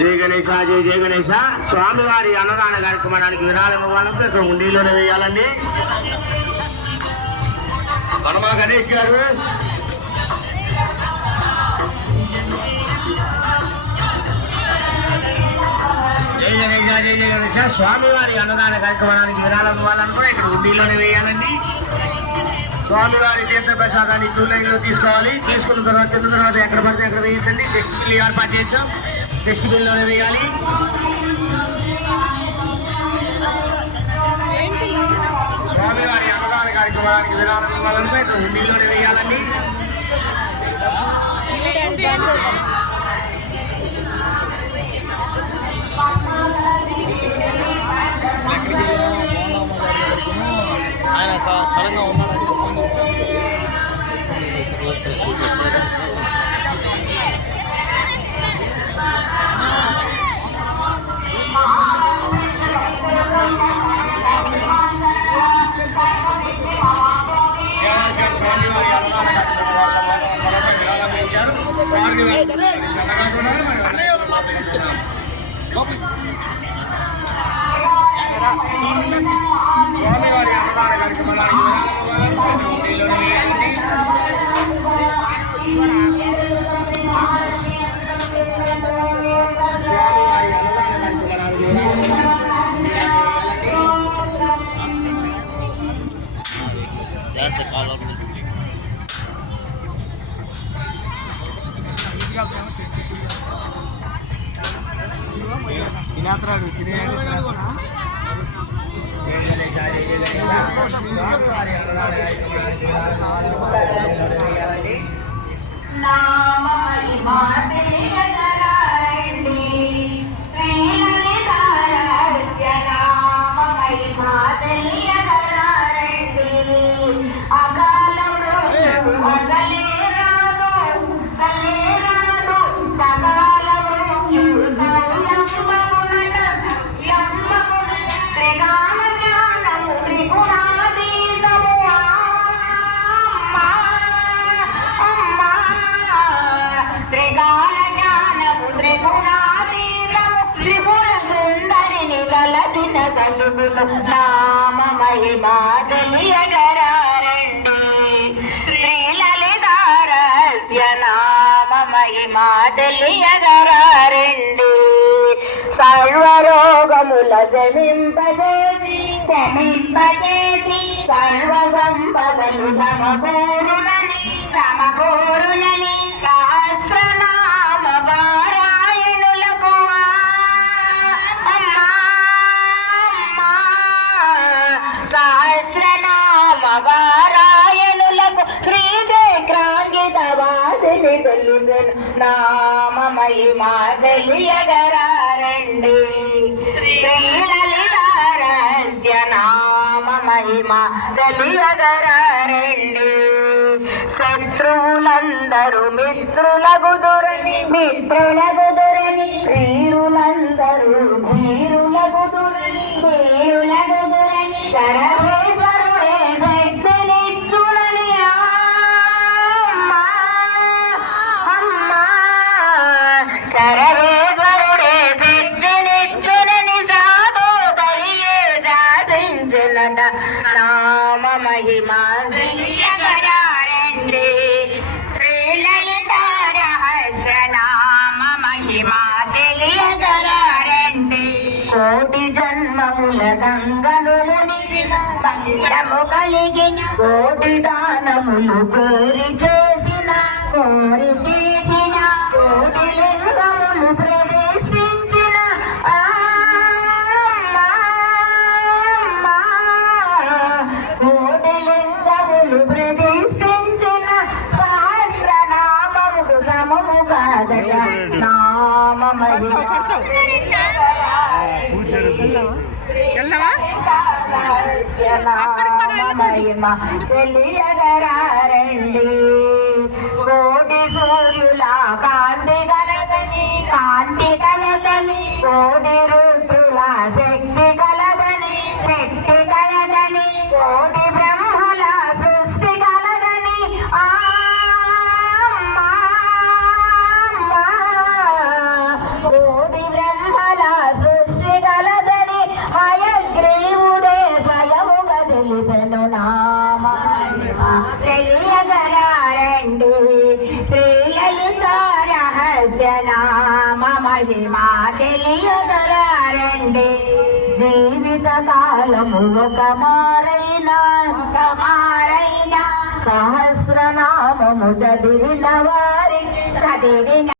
జయ గణేశ జయ జయ గణేశ. స్వామివారి అన్నదాన కార్యక్రమానికి విరాళం ఇవ్వాలంటే ఇక్కడ ఉండిలోనే వేయాలండి. హనుమా గణేష్ గారు జయ గణేశ జయ జయ గణేశ. స్వామివారి అన్నదాన కార్యక్రమానికి విరాళం ఇవ్వాలనుకో ఇక్కడ ఉండిలోనే వేయాలండి. స్వామివారి తీర్థ ప్రసాదాన్ని 2 లైన్లో తీసుకోవాలి. తీసుకున్న తర్వాత తిన్న తర్వాత ఎక్కడ పడితే ఎక్కడ వేయించండి. డస్ట్బిన్ ఏర్పాటు చేసాం, డస్ట్బిన్లోనే వేయాలి. స్వామివారి అన్నదాన కార్యక్రమానికి విరాళం ఇవ్వాలంటే ఇక్కడ ఉండిలోనే వేయాలండి. ఆయన సడన్గా ఉన్నాడు. స్వామివారి అన్నదాన కార్యక్రమానికి తినేత్రాడు నామ మహిమా తెలియగరారండి. శ్రీలలితారస్య నామ మహిమా తెలియగరారండి. సర్వరోగముల శమింపజేసి సర్వ సంపదలు సమకూరునని సహస్రనామ పారాయణులకు సహస్రనామ పారాయణులకు శ్రీచక్రాంకిత వాసిని తెలుగను నామ మహిమా తెలియగరారండి. శ్రీలలితారస్య నామ మహిమా తెలియగరారండి. శత్రువులందరూ మిత్రులగుదురని వీరులందరూ వీరులగుదురని సర్వేశ్వరుడే శక్తినిచ్చునని సర్వేశ్వరుడే శక్తినిచ్చునని సాధోదరియే శాసించునట నామ మహిమా తెలియగరారండి. శ్రీలలితారహస్య నామ మహిమా తెలియగరారండి. కోటి జన్మముల గంగనుముని బండము కలిగి కోటి దానములు కోరి చేసిన కోరి చేసిన కోటి లింగములు ప్రవేశించిన కోటి లింగములు ప్రవేశించిన సహస్రనామముకు సమము కాదట నామమహిమ తెలియగరారండి కోటి సూర్యుల కాంతి కలదని కాంతి కలదని కోటి రుద్రుల శక్తి కలదని శక్తి కలదని కోటి బ్రహ్మల సృష్టి కలదని కోటి బ్రహ్మల సృష్టి కలదని హయగ్రీవుడే స్వయముగా తెలిపెను నామ తెలియగరారండి శ్రీలలిత రహస్య నామ మహిమా తెలియగరారండి జీవిత కాలము ఒక మారైనా సహస్రనామము చదివిన వారి చదివిన